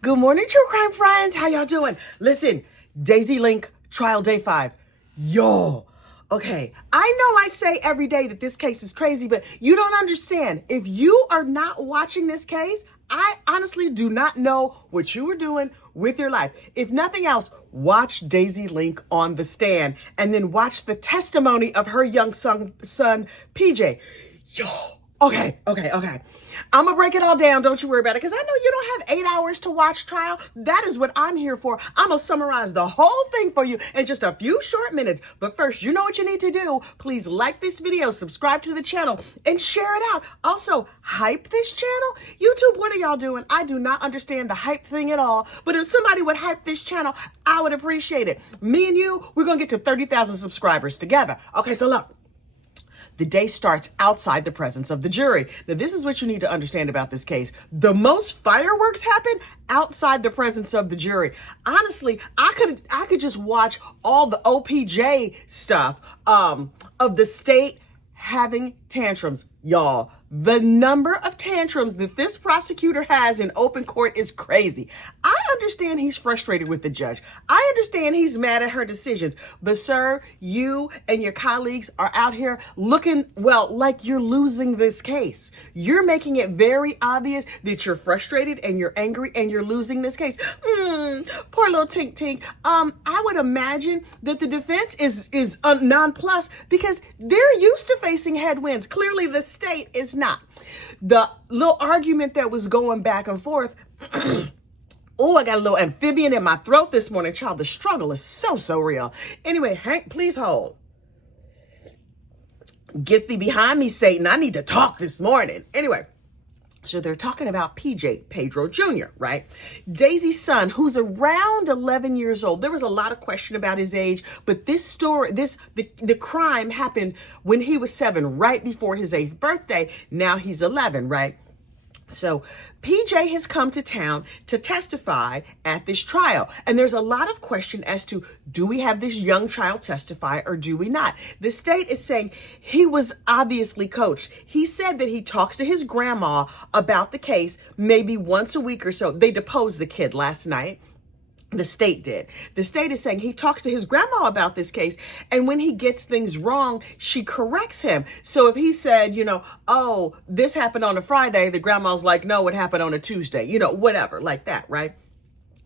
Good morning, true crime friends. How y'all doing? Listen, Daisy Link, trial day 5. Yo. Okay, I know I say every day that this case is crazy, but you don't understand. If you are not watching this case, I honestly do not know what you are doing with your life. If nothing else, watch Daisy Link on the stand and then watch the testimony of her young son, PJ. Yo. Okay. I'm going to break it all down. Don't you worry about it. Because I know you don't have 8 hours to watch trial. That is what I'm here for. I'm going to summarize the whole thing for you in just a few short minutes. But first, you know what you need to do. Please like this video, subscribe to the channel, and share it out. Also, hype this channel. YouTube, what are y'all doing? I do not understand the hype thing at all. But if somebody would hype this channel, I would appreciate it. Me and you, we're going to get to 30,000 subscribers together. Okay, so look. The day starts outside the presence of the jury. Now, this is what you need to understand about this case. The most fireworks happen outside the presence of the jury. Honestly, I could just watch all the OPJ stuff of the state having tantrums. Y'all, the number of tantrums that this prosecutor has in open court is crazy. I understand he's frustrated with the judge. I understand he's mad at her decisions. But sir, you and your colleagues are out here looking, well, like you're losing this case. You're making it very obvious that you're frustrated and you're angry and you're losing this case. Poor little Tink Tink. I would imagine that the defense is nonplussed because they're used to facing headwinds. Clearly, the state is not. The little argument that was going back and forth. Oh, I got a little amphibian in my throat this morning, child. The struggle is so real. Anyway, Hank, please hold. Get thee behind me, Satan. I need to talk this morning. Anyway. So they're talking about PJ, Pedro Jr., right? Daisy's son, who's around 11 years old. There was a lot of question about his age, but this story, the crime happened when he was 7, right before his 8th birthday. Now he's 11, right? So PJ has come to town to testify at this trial. And there's a lot of question as to, do we have this young child testify or do we not? The state is saying he was obviously coached. He said that he talks to his grandma about the case maybe once a week or so. They deposed the kid last night. The state did. The state is saying he talks to his grandma about this case, and when he gets things wrong, she corrects him. So if he said, oh, this happened on a Friday, the grandma's like, no, it happened on a Tuesday, whatever, like that, right?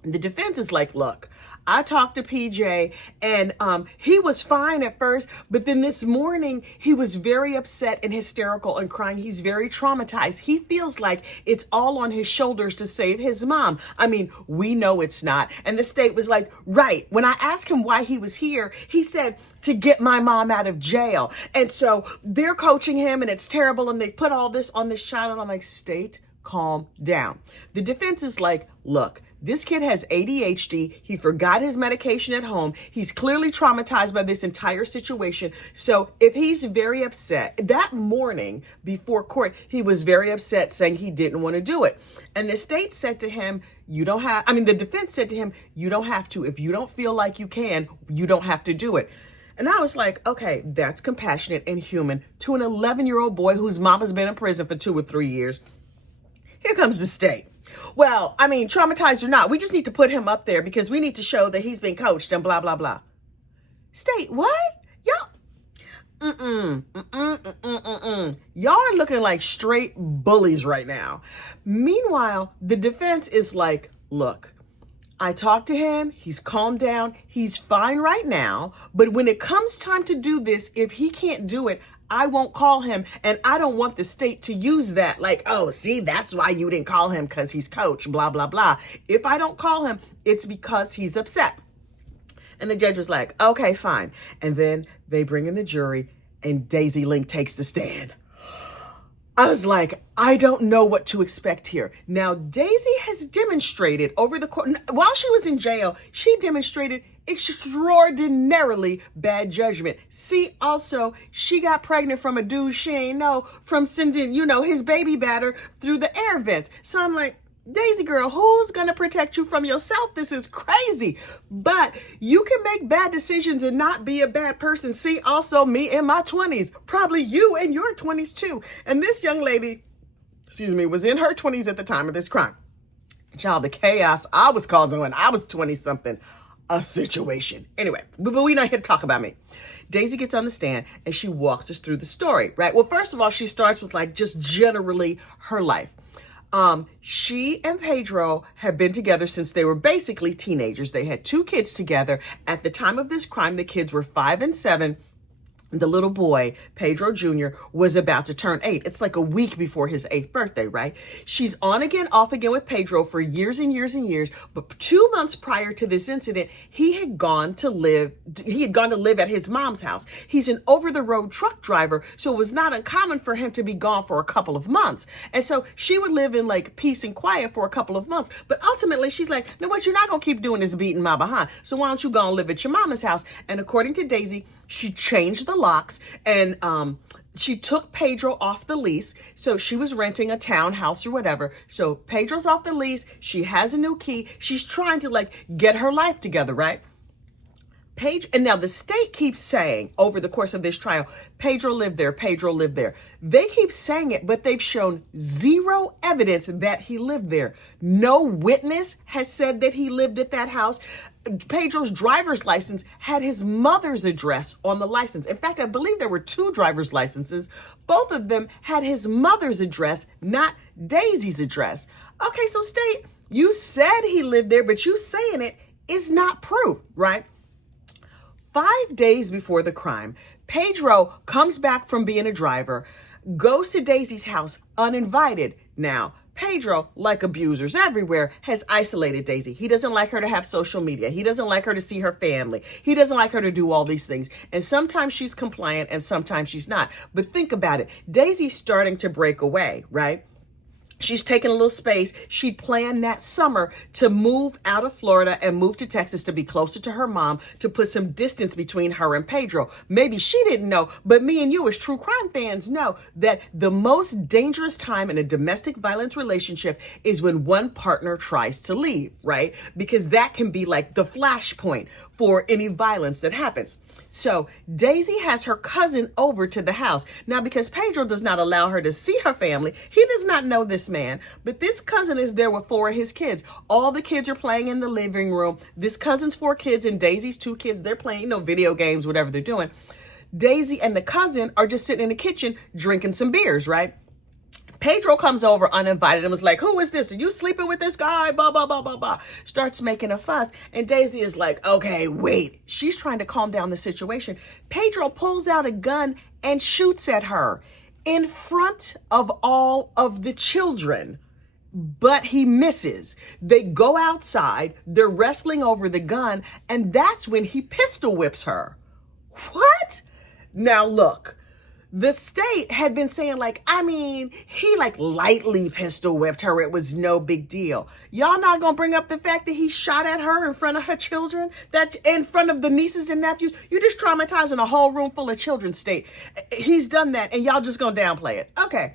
The defense is like, look, I talked to PJ and he was fine at first, but then this morning he was very upset and hysterical and crying. He's very traumatized. He feels like it's all on his shoulders to save his mom. I mean, we know it's not. And the state was like, right. When I asked him why he was here, he said to get my mom out of jail. And so they're coaching him and it's terrible. And they've put all this on this child. And I'm like, state, calm down. The defense is like, look, this kid has ADHD. He forgot his medication at home. He's clearly traumatized by this entire situation. So if he's very upset, that morning before court, he was very upset saying he didn't want to do it. And the state said to him, the defense said to him, you don't have to. If you don't feel like you can, you don't have to do it. And I was like, okay, that's compassionate and human to an 11-year-old boy whose mama's been in prison for 2 or 3 years. Here comes the state. Well, traumatized or not, we just need to put him up there because we need to show that he's been coached and blah, blah, blah. State, what? Y'all, y'all are looking like straight bullies right now. Meanwhile, the defense is like, look, I talked to him. He's calmed down. He's fine right now. But when it comes time to do this, if he can't do it, I won't call him, and I don't want the state to use that like, oh, see, that's why you didn't call him because he's coach, blah, blah, blah. If I don't call him, it's because he's upset. And the judge was like, okay, fine. And then they bring in the jury, and Daisy Link takes the stand. I was like, I don't know what to expect here. Now, Daisy has demonstrated over the course, while she was in jail, she demonstrated extraordinarily bad judgment. See, also, she got pregnant from a dude she ain't know, from sending, his baby batter through the air vents. So I'm like, Daisy girl, who's going to protect you from yourself? This is crazy. But you can make bad decisions and not be a bad person. See, also me in my 20s, probably you in your 20s too. And this young lady, was in her 20s at the time of this crime. Child, the chaos I was causing when I was 20 something, a situation. Anyway, but we not here to talk about me. Daisy gets on the stand and she walks us through the story, right? Well, first of all, she starts with like just generally her life. She and Pedro have been together since they were basically teenagers. They had 2 kids together. At the time of this crime, the kids were 5 and 7. The little boy, Pedro Jr., was about to turn 8. It's like a week before his 8th birthday, right? She's on again, off again with Pedro for years and years and years. But 2 months prior to this incident, he had gone to live at his mom's house. He's an over-the-road truck driver, so it was not uncommon for him to be gone for a couple of months. And so she would live in like peace and quiet for a couple of months. But ultimately, she's like, no, what, you're not going to keep doing this beating my behind. So why don't you go and live at your mama's house? And according to Daisy, she changed the locks and she took Pedro off the lease. So she was renting a townhouse or whatever. So Pedro's off the lease. She has a new key. She's trying to like get her life together, right? And now the state keeps saying over the course of this trial, Pedro lived there, Pedro lived there. They keep saying it, but they've shown zero evidence that he lived there. No witness has said that he lived at that house. Pedro's driver's license had his mother's address on the license. In fact, I believe there were 2 driver's licenses. Both of them had his mother's address, not Daisy's address. Okay, so state, you said he lived there, but you saying it is not proof, right? 5 days before the crime, Pedro comes back from being a driver, goes to Daisy's house uninvited. Now, Pedro, like abusers everywhere, has isolated Daisy. He doesn't like her to have social media. He doesn't like her to see her family. He doesn't like her to do all these things. And sometimes she's compliant and sometimes she's not. But think about it. Daisy's starting to break away, right? She's taking a little space. She planned that summer to move out of Florida and move to Texas to be closer to her mom, to put some distance between her and Pedro. Maybe she didn't know, but me and you as true crime fans know that the most dangerous time in a domestic violence relationship is when one partner tries to leave, right? Because that can be like the flashpoint for any violence that happens. So Daisy has her cousin over to the house. Now, because Pedro does not allow her to see her family, he does not know this man, but this cousin is there with 4 of his kids. All the kids are playing in the living room. This cousin's 4 kids and Daisy's 2 kids, they're playing, video games, whatever they're doing. Daisy and the cousin are just sitting in the kitchen drinking some beers, right? Pedro comes over uninvited and was like, who is this? Are you sleeping with this guy? Blah, blah, blah, blah, blah. Starts making a fuss. And Daisy is like, okay, wait. She's trying to calm down the situation. Pedro pulls out a gun and shoots at her in front of all of the children. But he misses. They go outside. They're wrestling over the gun. And that's when he pistol whips her. What? Now, look. The state had been saying he lightly pistol whipped her. It was no big deal. Y'all not going to bring up the fact that he shot at her in front of her children, that in front of the nieces and nephews. You're just traumatizing a whole room full of children, state. He's done that and y'all just going to downplay it. Okay.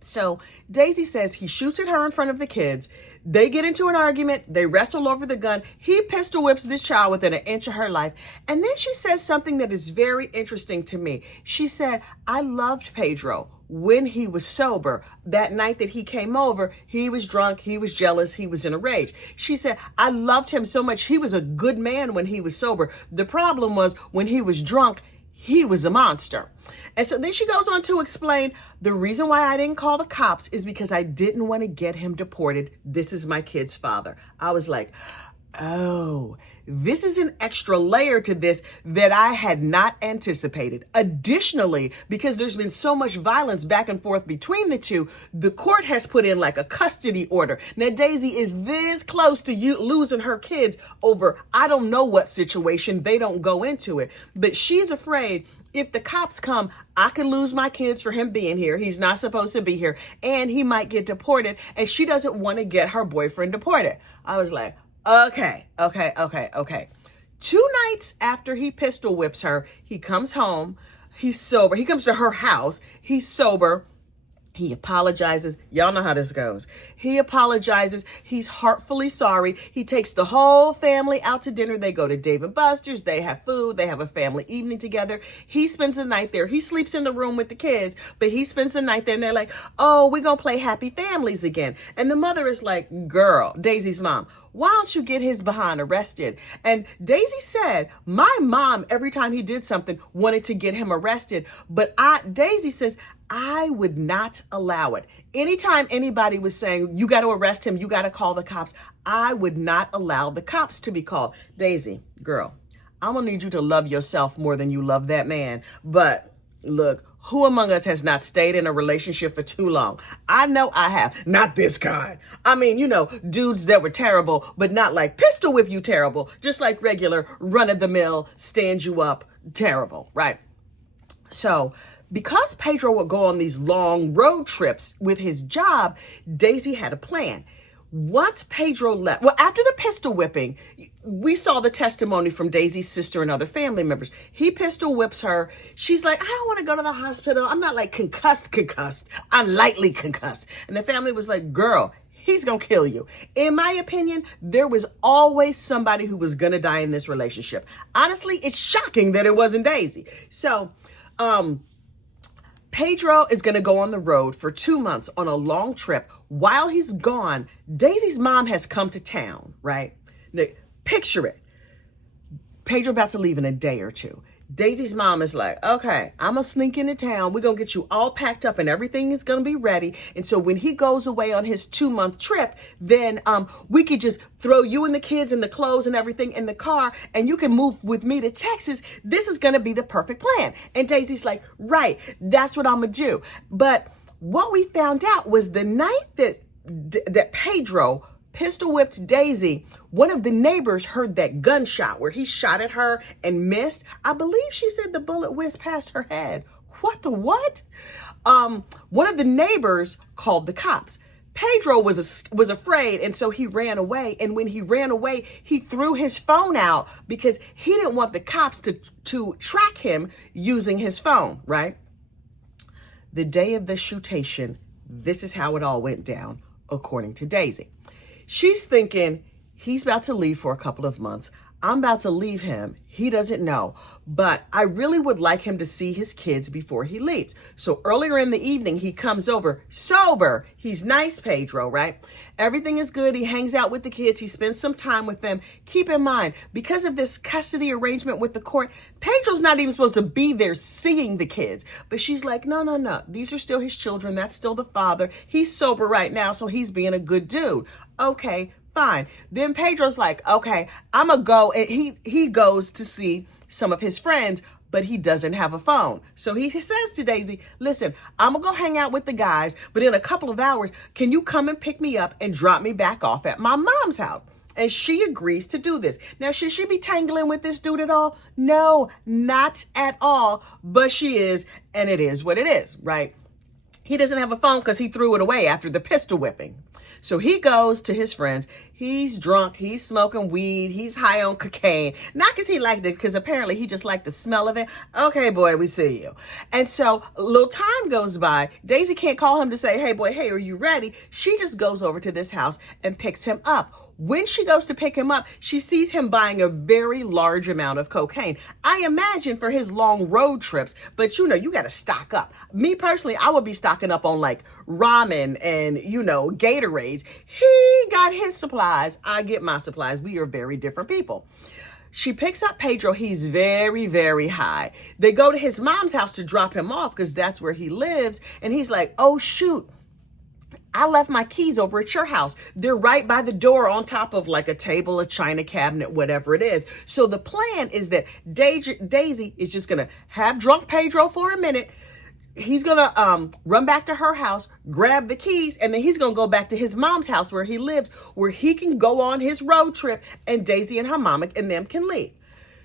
So Daisy says he shoots at her in front of the kids. They get into an argument. They wrestle over the gun. He pistol whips this child within an inch of her life. And then she says something that is very interesting to me. She said, I loved Pedro when he was sober. That night that he came over, he was drunk. He was jealous. He was in a rage. She said, I loved him so much. He was a good man when he was sober. The problem was when he was drunk, he was a monster. And so then she goes on to explain the reason why I didn't call the cops is because I didn't want to get him deported. This is my kid's father. I was like, oh, this is an extra layer to this that I had not anticipated. Additionally, because there's been so much violence back and forth between the two, the court has put in like a custody order. Now, Daisy is this close to losing her kids over, I don't know what situation. They don't go into it, but she's afraid if the cops come, I could lose my kids for him being here. He's not supposed to be here and he might get deported. And she doesn't want to get her boyfriend deported. I was like, Okay. 2 nights after he pistol whips her, he comes home. He's sober. He comes to her house. He's sober. He apologizes. Y'all know how this goes. He apologizes. He's heartfully sorry. He takes the whole family out to dinner. They go to Dave and Buster's. They have food. They have a family evening together. He spends the night there. He sleeps in the room with the kids, but he spends the night there and they're like, oh, we're going to play Happy Families again. And the mother is like, girl, Daisy's mom, why don't you get his behind arrested? And Daisy said, my mom, every time he did something, wanted to get him arrested. But Daisy says, I would not allow it. Anytime anybody was saying, you got to arrest him, you got to call the cops, I would not allow the cops to be called. Daisy, girl, I'm going to need you to love yourself more than you love that man. But look, who among us has not stayed in a relationship for too long? I know I have. Not this kind. I mean, dudes that were terrible, but not like pistol whip you terrible, just like regular run-of-the-mill, stand you up terrible, right? So because Pedro would go on these long road trips with his job, Daisy had a plan. Once Pedro left, well, after the pistol whipping, we saw the testimony from Daisy's sister and other family members. He pistol whips her. She's like, I don't want to go to the hospital. I'm not like concussed. I'm lightly concussed. And the family was like, girl, he's going to kill you. In my opinion, there was always somebody who was going to die in this relationship. Honestly, it's shocking that it wasn't Daisy. So, Pedro is going to go on the road for 2 months on a long trip. While he's gone, Daisy's mom has come to town, right? Now, picture it. Pedro about to leave in a day or two. Daisy's mom is like, okay, I'm going to sneak into town. We're going to get you all packed up and everything is going to be ready. And so when he goes away on his 2-month trip, then we could just throw you and the kids and the clothes and everything in the car and you can move with me to Texas. This is going to be the perfect plan. And Daisy's like, right, that's what I'm going to do. But what we found out was the night that Pedro pistol whipped Daisy, one of the neighbors heard that gunshot where he shot at her and missed. I believe she said the bullet whizzed past her head. What? One of the neighbors called the cops. Pedro was afraid, and so he ran away. And when he ran away, he threw his phone out because he didn't want the cops to track him using his phone, right? The day of the shootation, this is how it all went down, according to Daisy. She's thinking, he's about to leave for a couple of months. I'm about to leave him. He doesn't know, but I really would like him to see his kids before he leaves. So earlier in the evening, he comes over sober. He's nice, Pedro, right? Everything is good. He hangs out with the kids. He spends some time with them. Keep in mind, because of this custody arrangement with the court, Pedro's not even supposed to be there seeing the kids. But she's like, no. These are still his children. That's still the father. He's sober right now, so he's being a good dude. Okay, fine. Then Pedro's like, okay, I'm going to go. And he goes to see some of his friends, but he doesn't have a phone. So he says to Daisy, listen, I'm going to go hang out with the guys, but in a couple of hours, can you come and pick me up and drop me back off at my mom's house? And she agrees to do this. Now, should she be tangling with this dude at all? No, not at all. But she is, and it is what it is, right? He doesn't have a phone because he threw it away after the pistol whipping. So he goes to his friends. He's drunk. He's smoking weed. He's high on cocaine. Not because he liked it, because apparently he just liked the smell of it. Okay, boy, we see you. And so a little time goes by. Daisy can't call him to say, hey, boy, hey, are you ready? She just goes over to this house and picks him up. When she goes to pick him up, she sees him buying a very large amount of cocaine. I imagine for his long road trips, but you got to stock up. Me personally, I would be stocking up on like ramen and, Gatorades. He got his supplies. I get my supplies. We are very different people. She picks up Pedro. He's very, very high. They go to his mom's house to drop him off because that's where he lives. And he's like, oh, shoot. I left my keys over at your house. They're right by the door on top of like a table, a china cabinet, whatever it is. So the plan is that Daisy is just going to have drunk Pedro for a minute. He's going to run back to her house, grab the keys, and then he's going to go back to his mom's house where he lives, where he can go on his road trip and Daisy and her mama and them can leave.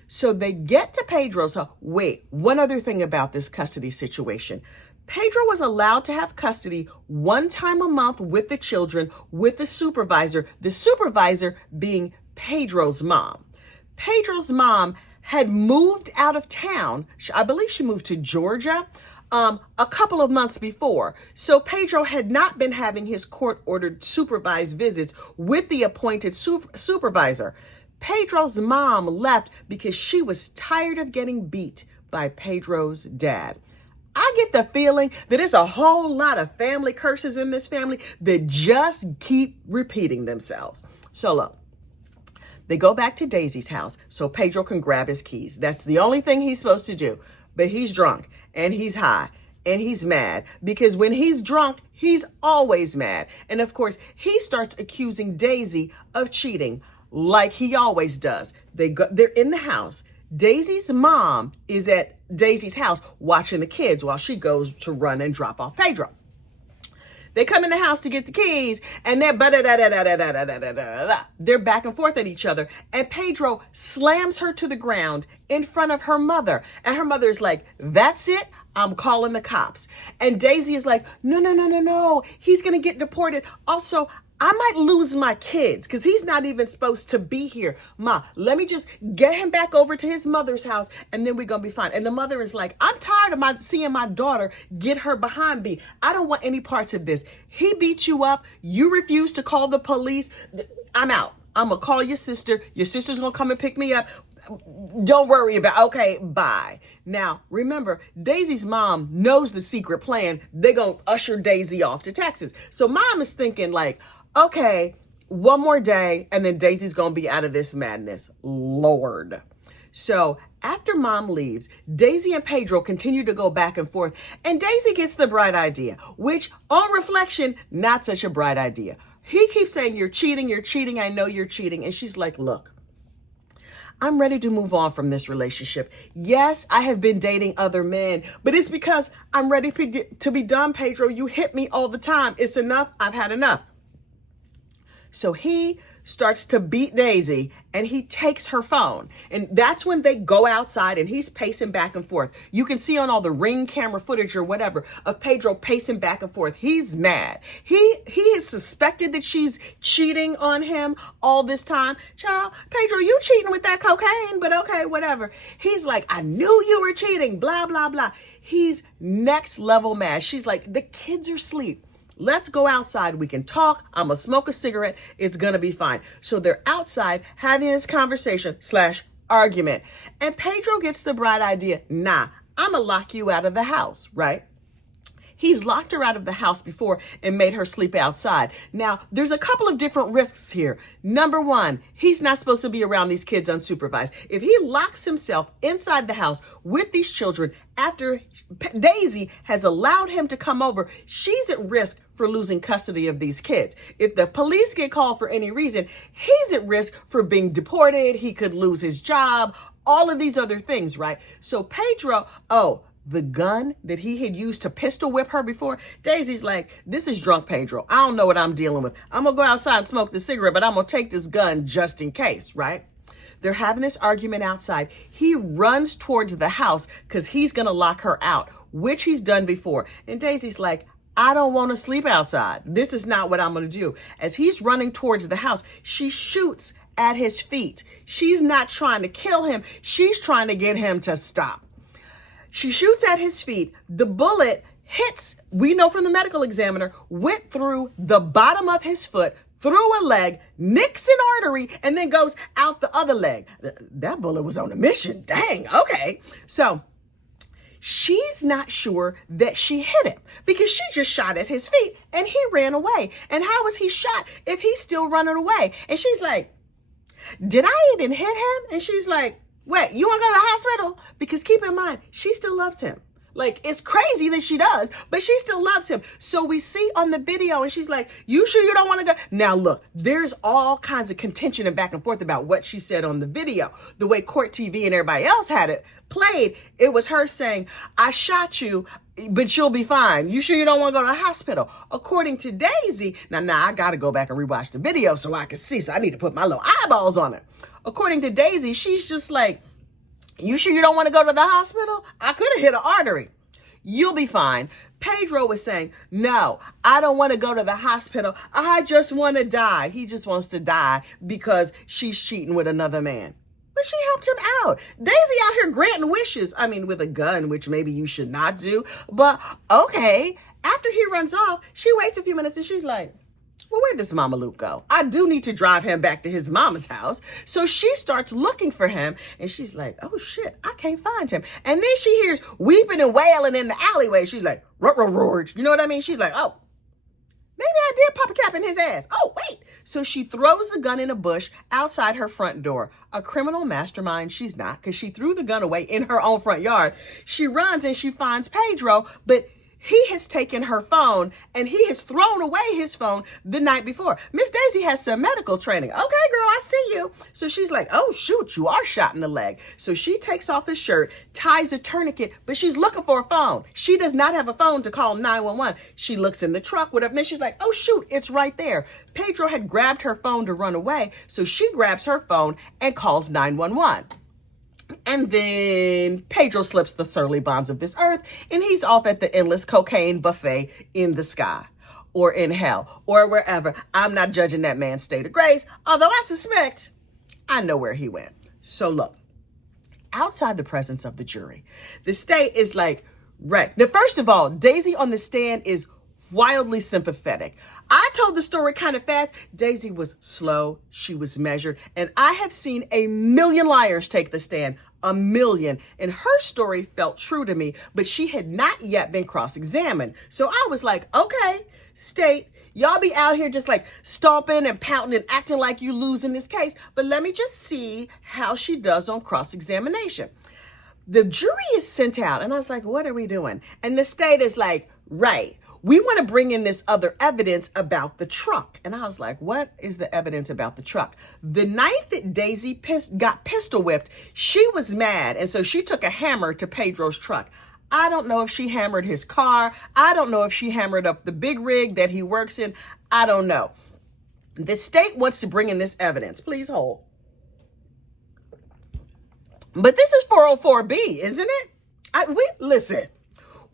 So they get to Pedro's house. Wait, one other thing about this custody situation. Pedro was allowed to have custody one time a month with the children, with the supervisor being Pedro's mom. Pedro's mom had moved out of town. I believe she moved to Georgia. a couple of months before. So Pedro had not been having his court-ordered supervised visits with the appointed supervisor. Pedro's mom left because she was tired of getting beat by Pedro's dad. I get the feeling that there's a whole lot of family curses in this family that just keep repeating themselves. So look, they go back to Daisy's house so Pedro can grab his keys. That's the only thing he's supposed to do. But he's drunk and he's high and he's mad because when he's drunk, he's always mad. And of course, he starts accusing Daisy of cheating like he always does. They're in the house. Daisy's mom is at Daisy's house watching the kids while she goes to run and drop off Pedro. They come in the house to get the keys and they're back and forth at each other. And Pedro slams her to the ground in front of her mother. And her mother is like, that's it. I'm calling the cops. And Daisy is like, no. He's going to get deported. Also, I might lose my kids because he's not even supposed to be here. Ma, let me just get him back over to his mother's house and then we're going to be fine. And the mother is like, I'm tired of seeing my daughter get her behind beat. I don't want any parts of this. He beat you up. You refuse to call the police. I'm out. I'm going to call your sister. Your sister's going to come and pick me up. Don't worry about it. Okay, bye. Now, remember, Daisy's mom knows the secret plan. They're going to usher Daisy off to Texas. So mom is thinking like, okay, one more day and then Daisy's going to be out of this madness. Lord. So after mom leaves, Daisy and Pedro continue to go back and forth and Daisy gets the bright idea, which on reflection, not such a bright idea. He keeps saying, you're cheating. I know you're cheating. And she's like, look, I'm ready to move on from this relationship. Yes, I have been dating other men, but it's because I'm ready to be done, Pedro. You hit me all the time. It's enough. I've had enough. So he starts to beat Daisy and he takes her phone. And that's when they go outside and he's pacing back and forth. You can see on all the Ring camera footage or whatever of Pedro pacing back and forth. He's mad. He has suspected that she's cheating on him all this time. Child, Pedro, you cheating with that cocaine, but okay, whatever. He's like, I knew you were cheating, blah, blah, blah. He's next level mad. She's like, the kids are asleep. Let's go outside. We can talk. I'm going to smoke a cigarette. It's going to be fine. So they're outside having this conversation / argument. And Pedro gets the bright idea. Nah, I'm going to lock you out of the house, right? He's locked her out of the house before and made her sleep outside. Now, there's a couple of different risks here. Number one, he's not supposed to be around these kids unsupervised. If he locks himself inside the house with these children after Daisy has allowed him to come over, she's at risk for losing custody of these kids. If the police get called for any reason, he's at risk for being deported. He could lose his job, all of these other things, right? So Pedro, the gun that he had used to pistol whip her before, Daisy's like, this is drunk Pedro. I don't know what I'm dealing with. I'm going to go outside and smoke the cigarette, but I'm going to take this gun just in case, right? They're having this argument outside. He runs towards the house because he's going to lock her out, which he's done before. And Daisy's like, I don't want to sleep outside. This is not what I'm going to do. As he's running towards the house, she shoots at his feet. She's not trying to kill him. She's trying to get him to stop. She shoots at his feet. The bullet hits, we know from the medical examiner, went through the bottom of his foot, through a leg, nicks an artery, and then goes out the other leg. That bullet was on a mission. Dang, okay. So she's not sure that she hit him because she just shot at his feet and he ran away. And how was he shot if he's still running away? And she's like, did I even hit him? And she's like, wait, you want to go to the hospital? Because keep in mind, she still loves him. Like, it's crazy that she does, but she still loves him. So we see on the video and she's like, you sure you don't want to go? Now, look, there's all kinds of contention and back and forth about what she said on the video. The way Court TV and everybody else had it played, it was her saying, I shot you, but you'll be fine. You sure you don't want to go to the hospital? According to Daisy, now I got to go back and rewatch the video so I can see. So I need to put my little eyeballs on it. According to Daisy, she's just like, you sure you don't want to go to the hospital? I could have hit an artery. You'll be fine. Pedro was saying, no, I don't want to go to the hospital. I just want to die. He just wants to die because she's cheating with another man. but she helped him out. Daisy out here granting wishes. I mean, with a gun, which maybe you should not do, but okay. After he runs off, she waits a few minutes and she's like, well, where does Mama Luke go? I do need to drive him back to his mama's house. So she starts looking for him and she's like, oh shit, I can't find him. And then she hears weeping and wailing in the alleyway. She's like, roar. You know what I mean? She's like, oh, maybe I did pop a cap in his ass. Oh, wait. So she throws the gun in a bush outside her front door. A criminal mastermind she's not, because she threw the gun away in her own front yard. She runs and she finds Pedro, but he has taken her phone and he has thrown away his phone the night before. Miss Daisy has some medical training. Okay, girl, I see you. So she's like, oh, shoot, you are shot in the leg. So she takes off his shirt, ties a tourniquet, but she's looking for a phone. She does not have a phone to call 911. She looks in the truck, whatever. And then she's like, oh, shoot, it's right there. Pedro had grabbed her phone to run away. So she grabs her phone and calls 911. And then Pedro slips the surly bonds of this earth and he's off at the endless cocaine buffet in the sky or in hell or wherever. I'm not judging that man's state of grace, although I suspect I know where he went. So look, outside the presence of the jury, the state is like, right. Now, first of all, Daisy on the stand is wildly sympathetic. I told the story kind of fast. Daisy was slow. She was measured. And I have seen a million liars take the stand, a million. And her story felt true to me, but she had not yet been cross-examined. So I was like, okay, state, y'all be out here just like stomping and pouting and acting like you lose in this case. But let me just see how she does on cross-examination. The jury is sent out. And I was like, what are we doing? And the state is like, right. We want to bring in this other evidence about the truck. And I was like, what is the evidence about the truck? The night that Daisy got pistol whipped, she was mad. And so she took a hammer to Pedro's truck. I don't know if she hammered his car. I don't know if she hammered up the big rig that he works in. I don't know. The state wants to bring in this evidence. Please hold. But this is 404B, isn't it? Listen.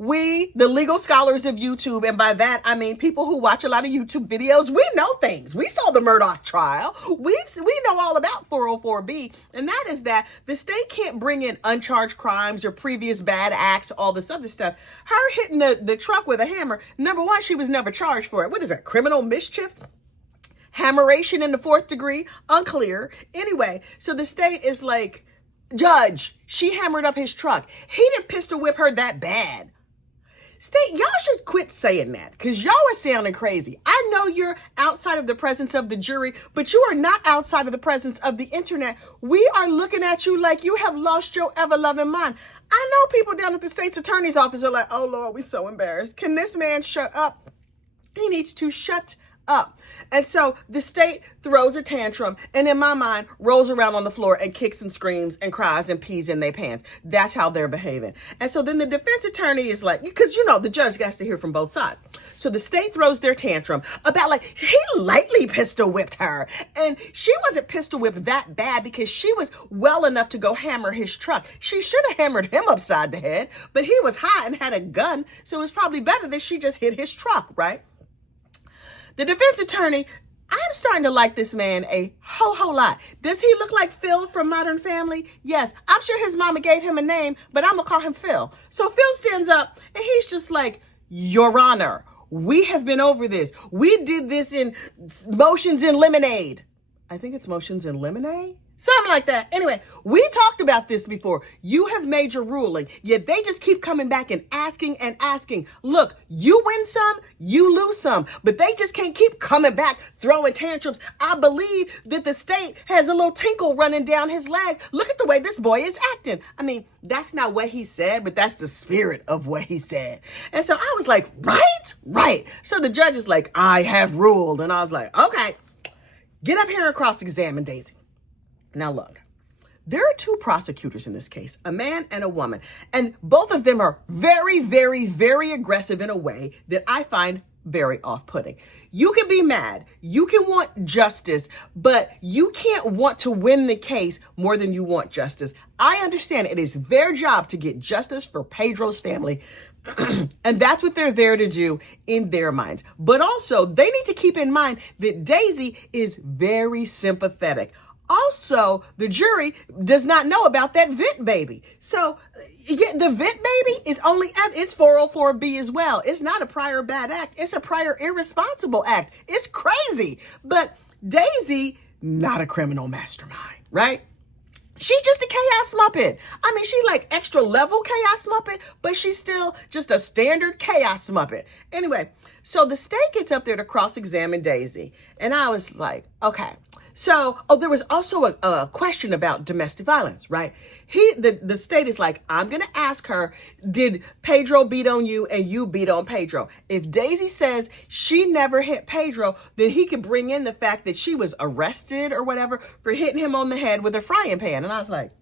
We, the legal scholars of YouTube, and by that, I mean people who watch a lot of YouTube videos, we know things. We saw the Murdaugh trial. We know all about 404B, and that is that the state can't bring in uncharged crimes or previous bad acts, all this other stuff. Her hitting the truck with a hammer, number one, she was never charged for it. What is that, criminal mischief? Hammeration in the 4th degree? Unclear. Anyway, so the state is like, Judge, she hammered up his truck. He didn't pistol whip her that bad. State, y'all should quit saying that because y'all are sounding crazy. I know you're outside of the presence of the jury, but you are not outside of the presence of the internet. We are looking at you like you have lost your ever-loving mind. I know people down at the state's attorney's office are like, oh, Lord, we're so embarrassed. Can this man shut up? He needs to shut up. And so the state throws a tantrum and in my mind rolls around on the floor and kicks and screams and cries and pees in their pants. That's how they're behaving. And so then the defense attorney is like, because the judge gets to hear from both sides. So the state throws their tantrum about like, he lightly pistol whipped her. And she wasn't pistol whipped that bad because she was well enough to go hammer his truck. She should have hammered him upside the head, but he was high and had a gun. So it was probably better that she just hit his truck, right? The defense attorney, I'm starting to like this man a whole lot. Does he look like Phil from Modern Family? Yes. I'm sure his mama gave him a name, but I'm going to call him Phil. So Phil stands up and he's just like, Your Honor, we have been over this. We did this in motions in lemonade. I think it's motions in lemonade. Something like that. Anyway, we talked about this before. You have made your ruling, yet they just keep coming back and asking. Look, you win some, you lose some, but they just can't keep coming back, throwing tantrums. I believe that the state has a little tinkle running down his leg. Look at the way this boy is acting. I mean, that's not what he said, but that's the spirit of what he said. And so I was like, right. So the judge is like, I have ruled. And I was like, okay, get up here and cross-examine Daisy. Now look, there are two prosecutors in this case, a man and a woman, and both of them are very, very, very aggressive in a way that I find very off-putting. You can be mad, you can want justice, but you can't want to win the case more than you want justice. I understand it is their job to get justice for Pedro's family, and that's what they're there to do in their minds. But also, they need to keep in mind that Daisy is very sympathetic. Also, the jury does not know about that vent baby. So yeah, the vent baby is only, it's 404B as well. It's not a prior bad act. It's a prior irresponsible act. It's crazy. But Daisy, not a criminal mastermind, right? She just a chaos muppet. I mean, she like extra level chaos muppet, but she's still just a standard chaos muppet. Anyway, so the state gets up there to cross-examine Daisy. And I was like, okay. So, there was also a question about domestic violence, right? The state is like, I'm going to ask her, did Pedro beat on you and you beat on Pedro? If Daisy says she never hit Pedro, then he could bring in the fact that she was arrested or whatever for hitting him on the head with a frying pan. And I was like,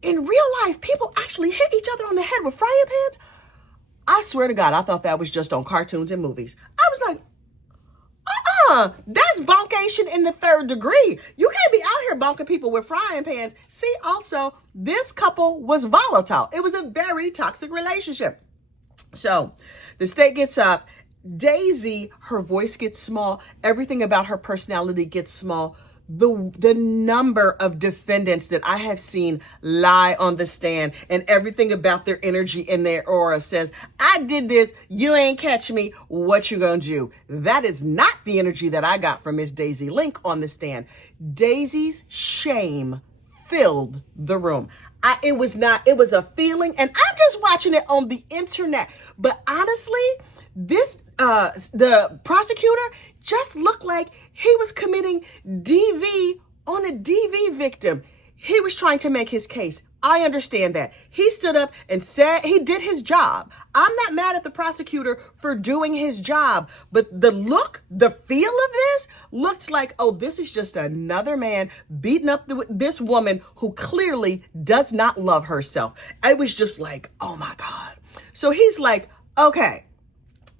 in real life, people actually hit each other on the head with frying pans? I swear to God, I thought that was just on cartoons and movies. I was like, that's bonkation in the third degree. You can't be out here bonking people with frying pans. See, also, this couple was volatile. It was a very toxic relationship. So the state gets up. Daisy, her voice gets small. Everything about her personality gets small. The number of defendants that I have seen lie on the stand and everything about their energy and their aura says, I did this, you ain't catch me, what you gonna do? That is not the energy that I got from Miss Daisy Link on the stand. Daisy's shame filled the room. It was a feeling, and I'm just watching it on the internet. But honestly, the prosecutor just looked like he was committing DV on a DV victim. He was trying to make his case. I understand that. He stood up and said he did his job. I'm not mad at the prosecutor for doing his job, but the feel of this looked like, oh, this is just another man beating up this woman who clearly does not love herself. I was just like, oh my God. So he's like, okay,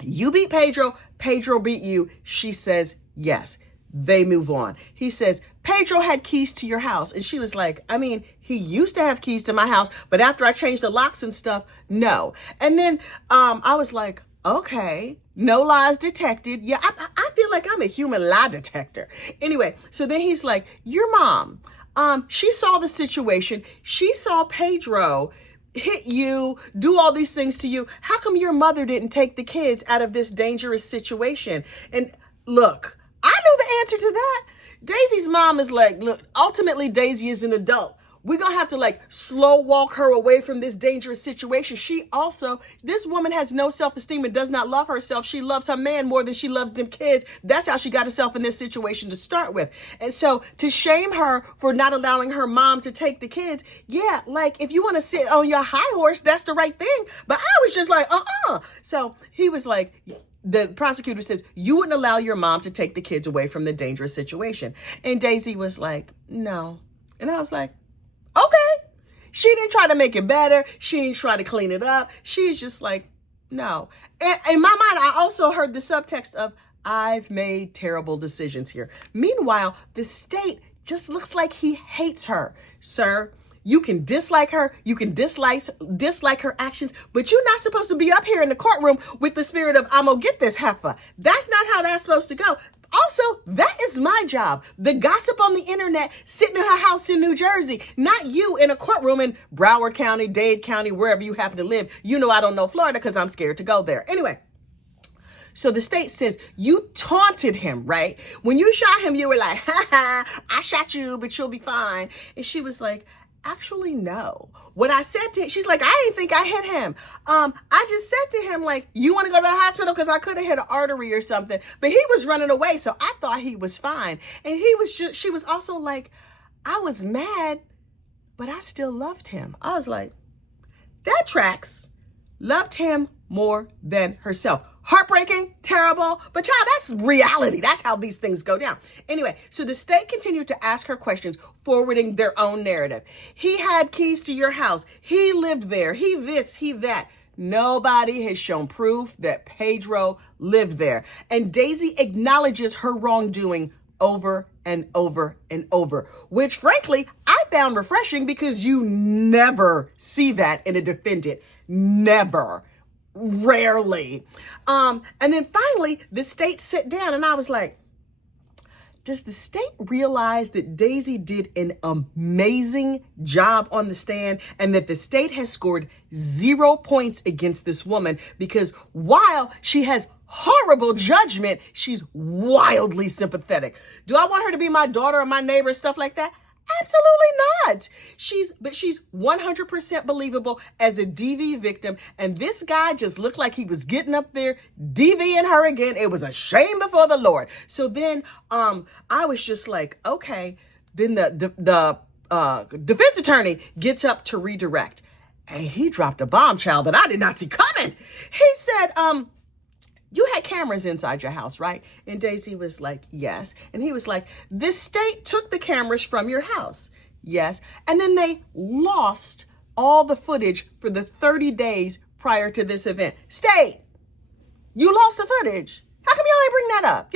you beat Pedro, Pedro beat you. She says, yes. They move on. He says, Pedro had keys to your house. And she was like, I mean, he used to have keys to my house, but after I changed the locks and stuff, no. And then I was like, okay, no lies detected. Yeah, I feel like I'm a human lie detector. Anyway, so then he's like, your mom, she saw the situation. She saw Pedro hit you, do all these things to you. How come your mother didn't take the kids out of this dangerous situation? And look, I knew the answer to that. Daisy's mom is like, look, ultimately Daisy is an adult. We're going to have to like slow walk her away from this dangerous situation. This woman has no self-esteem and does not love herself. She loves her man more than she loves them kids. That's how she got herself in this situation to start with. And so to shame her for not allowing her mom to take the kids, yeah, like if you want to sit on your high horse, that's the right thing. But I was just like, So he was like, the prosecutor says, you wouldn't allow your mom to take the kids away from the dangerous situation. And Daisy was like, no. And I was like, okay. She didn't try to make it better. She didn't try to clean it up. She's just like, no. And in my mind, I also heard the subtext of, I've made terrible decisions here. Meanwhile, the state just looks like he hates her. Sir, you can dislike her. You can dislike her actions, but you're not supposed to be up here in the courtroom with the spirit of, I'm going to get this heifer. That's not how that's supposed to go. Also, that is my job. The gossip on the internet sitting in her house in New Jersey, not you in a courtroom in Broward County, Dade County, wherever you happen to live. You know, I don't know Florida because I'm scared to go there. Anyway. So the state says, you taunted him, right? When you shot him, you were like, I shot you, but you'll be fine. And she was like, actually, no. What I said to him, she's like, I didn't think I hit him. I just said to him, like, you want to go to the hospital? Because I could have hit an artery or something. But he was running away, so I thought he was fine. And she was also like, I was mad, but I still loved him. I was like, that tracks. Loved him more than herself. Heartbreaking, terrible, but child, that's reality. That's how these things go down. Anyway, so the state continued to ask her questions, forwarding their own narrative. He had keys to your house. He lived there. He this, he that. Nobody has shown proof that Pedro lived there. And Daisy acknowledges her wrongdoing over and over and over, which frankly, I found refreshing because you never see that in a defendant. Never. Rarely. And then finally, the state sat down and I was like, Does the state realize that Daisy did an amazing job on the stand and that the state has scored 0 points against this woman because while she has horrible judgment, she's wildly sympathetic? Do I want her to be my daughter or my neighbor and stuff like that? Absolutely not. She's 100% believable as a DV victim. And this guy just looked like he was getting up there, DVing her again. It was a shame before the Lord. So then I was just like, okay. Then the defense attorney gets up to redirect. And he dropped a bombshell that I did not see coming. He said, you had cameras inside your house, right? And Daisy was like, yes. And he was like, the state took the cameras from your house. Yes. And then they lost all the footage for the 30 days prior to this event. State, you lost the footage. How come y'all ain't bring that up?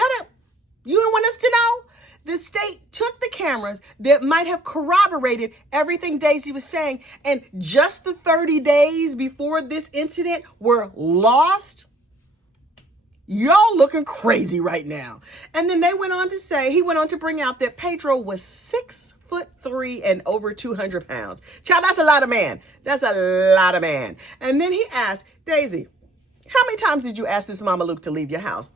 You didn't want us to know? The state took the cameras that might have corroborated everything Daisy was saying. And just the 30 days before this incident were lost. Y'all looking crazy right now. And then he went on to bring out that Pedro was 6'3" and over 200 pounds. Child, that's a lot of man. That's a lot of man. And then he asked, Daisy, how many times did you ask this Mama Luke to leave your house?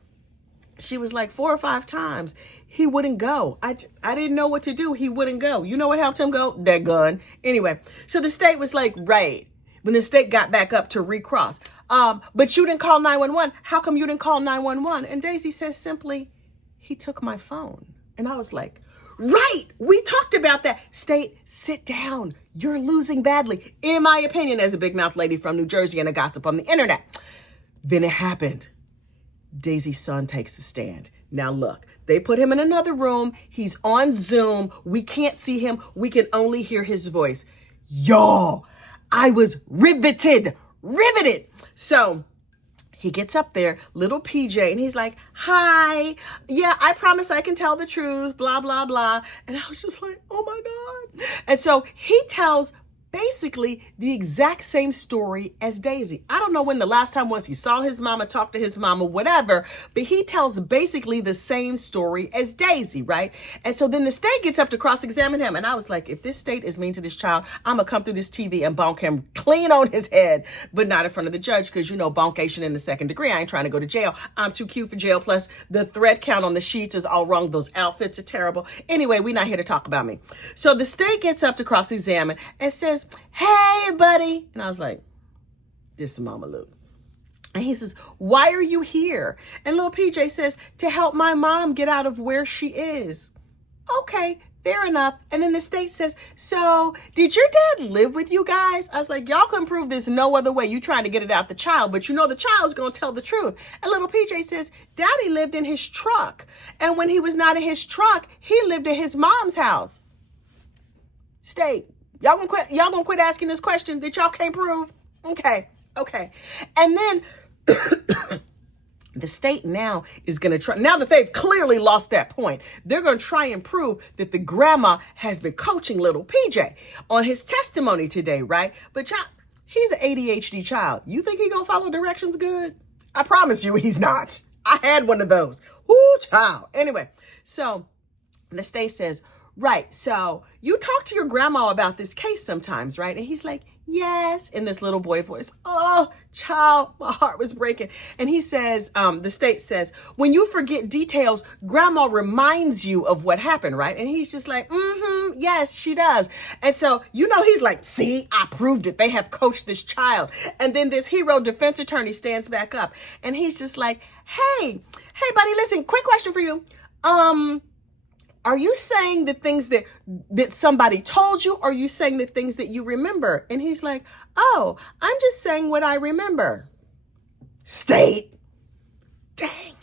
She was like 4 or 5 times. He wouldn't go. I didn't know what to do. He wouldn't go. You know what helped him go? That gun. Anyway, so the state was like, right. When the state got back up to recross. But you didn't call 911. How come you didn't call 911? And Daisy says simply, he took my phone. And I was like, right, we talked about that. State, sit down. You're losing badly, in my opinion, as a big mouth lady from New Jersey and a gossip on the internet. Then it happened. Daisy's son takes the stand. Now look, they put him in another room. He's on Zoom. We can't see him. We can only hear his voice. Y'all, I was riveted. So he gets up there, little PJ, and he's like, hi, yeah, I promise I can tell the truth, blah, blah, blah. And I was just like, oh my God. And so he tells basically the exact same story as Daisy. I don't know when the last time was he saw his mama, talked to his mama, whatever, but he tells basically the same story as Daisy, right? And so then the state gets up to cross-examine him. And I was like, if this state is mean to this child, I'm going to come through this TV and bonk him clean on his head, but not in front of the judge because, you know, bonkation in the second degree. I ain't trying to go to jail. I'm too cute for jail. Plus, the thread count on the sheets is all wrong. Those outfits are terrible. Anyway, we're not here to talk about me. So the state gets up to cross-examine and says, hey, buddy. And I was like, this is Mama Luke. And he says, why are you here? And little PJ says, to help my mom get out of where she is. Okay, fair enough. And then the state says, so did your dad live with you guys? I was like, y'all couldn't prove this no other way. You trying to get it out the child, but you know the child's going to tell the truth. And little PJ says, Daddy lived in his truck. And when he was not in his truck, he lived at his mom's house. State. Y'all gonna quit asking this question that y'all can't prove? Okay. And then the state now is going to try, now that they've clearly lost that point, they're going to try and prove that the grandma has been coaching little PJ on his testimony today, right? But y'all, he's an ADHD child. You think he gonna follow directions good? I promise you he's not. I had one of those. Whoo, child. Anyway, so the state says, right, so you talk to your grandma about this case sometimes, right? And he's like, yes, in this little boy voice. Oh, child, my heart was breaking. And he says, the state says, when you forget details, grandma reminds you of what happened, right? And he's just like, yes, she does. And so, you know, he's like, see, I proved it. They have coached this child. And then this hero defense attorney stands back up and he's just like, hey, buddy, listen, quick question for you. Are you saying the things that somebody told you? Or are you saying the things that you remember? And he's like, oh, I'm just saying what I remember. State. Dang.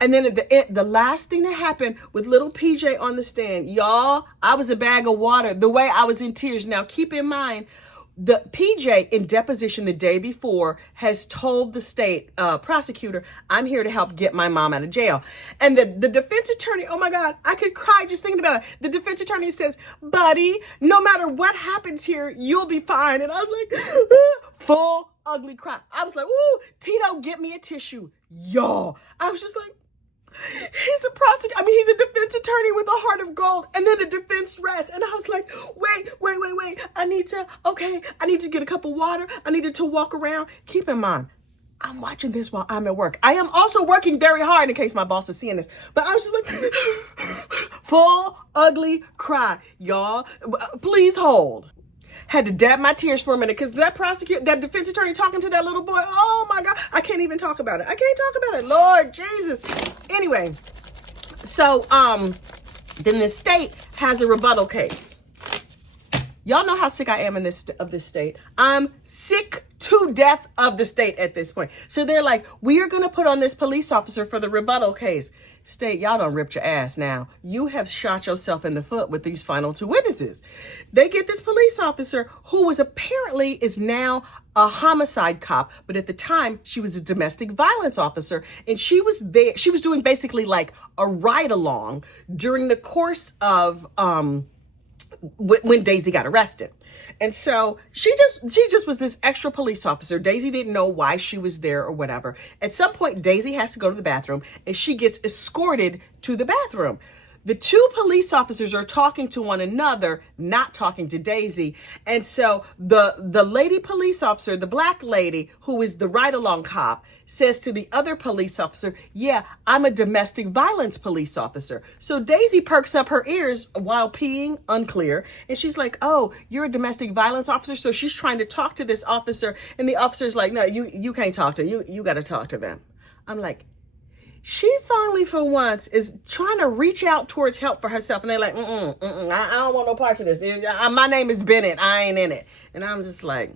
And then the last thing that happened with little PJ on the stand, y'all, I was a bag of water. The way I was in tears. Now, keep in mind, the PJ in deposition the day before has told the state prosecutor, I'm here to help get my mom out of jail. And the defense attorney, oh my God, I could cry just thinking about it. The defense attorney says, buddy, no matter what happens here, you'll be fine. And I was like, full ugly cry. I was like, ooh, Tito, get me a tissue. Y'all. I was just like, He's a prosecutor. I mean, he's a defense attorney with a heart of gold. And then the defense rests. And I was like, wait. I need to get a cup of water. I needed to walk around. Keep in mind, I'm watching this while I'm at work. I am also working very hard in case my boss is seeing this. But I was just like, full ugly cry. Y'all, please hold. Had to dab my tears for a minute because that defense attorney talking to that little boy, oh my God, I can't even talk about it. I can't talk about it. Lord Jesus. Anyway, so then the state has a rebuttal case. Y'all know how sick I am of this state. I'm sick to death of the state at this point. So they're like, we are going to put on this police officer for the rebuttal case. State, y'all done ripped your ass now. You have shot yourself in the foot with these final two witnesses. They get this police officer who is now a homicide cop, but at the time she was a domestic violence officer, and she was there. She was doing basically like a ride along during the course of when Daisy got arrested. And so she just was this extra police officer. Daisy didn't know why she was there or whatever. At some point, Daisy has to go to the bathroom and she gets escorted to the bathroom. The two police officers are talking to one another, not talking to Daisy. And so the lady police officer, the black lady who is the ride-along cop, says to the other police officer, yeah, I'm a domestic violence police officer. So Daisy perks up her ears while peeing, unclear. And she's like, oh, you're a domestic violence officer? So she's trying to talk to this officer. And the officer's like, no, you can't talk to them. You got to talk to them. I'm like, she finally, for once, is trying to reach out towards help for herself. And they're like, I don't want no parts of this. My name is Bennett. I ain't in it. And I'm just like,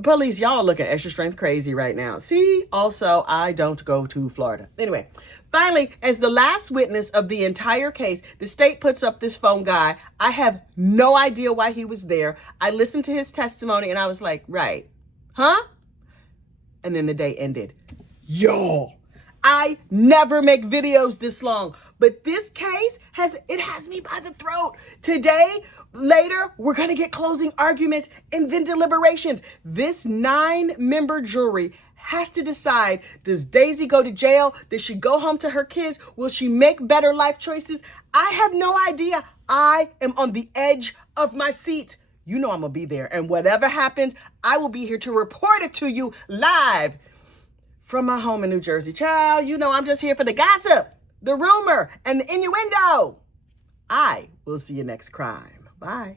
police, y'all looking extra strength crazy right now. See, also, I don't go to Florida. Anyway, finally, as the last witness of the entire case, the state puts up this phone guy. I have no idea why he was there. I listened to his testimony and I was like, right, huh? And then the day ended. Y'all, I never make videos this long, but this case has me by the throat. Today, later, we're going to get closing arguments and then deliberations. This 9-member jury has to decide, does Daisy go to jail? Does she go home to her kids? Will she make better life choices? I have no idea. I am on the edge of my seat. You know I'm going to be there. And whatever happens, I will be here to report it to you live from my home in New Jersey. Child, you know I'm just here for the gossip, the rumor, and the innuendo. I will see you next crime. Bye.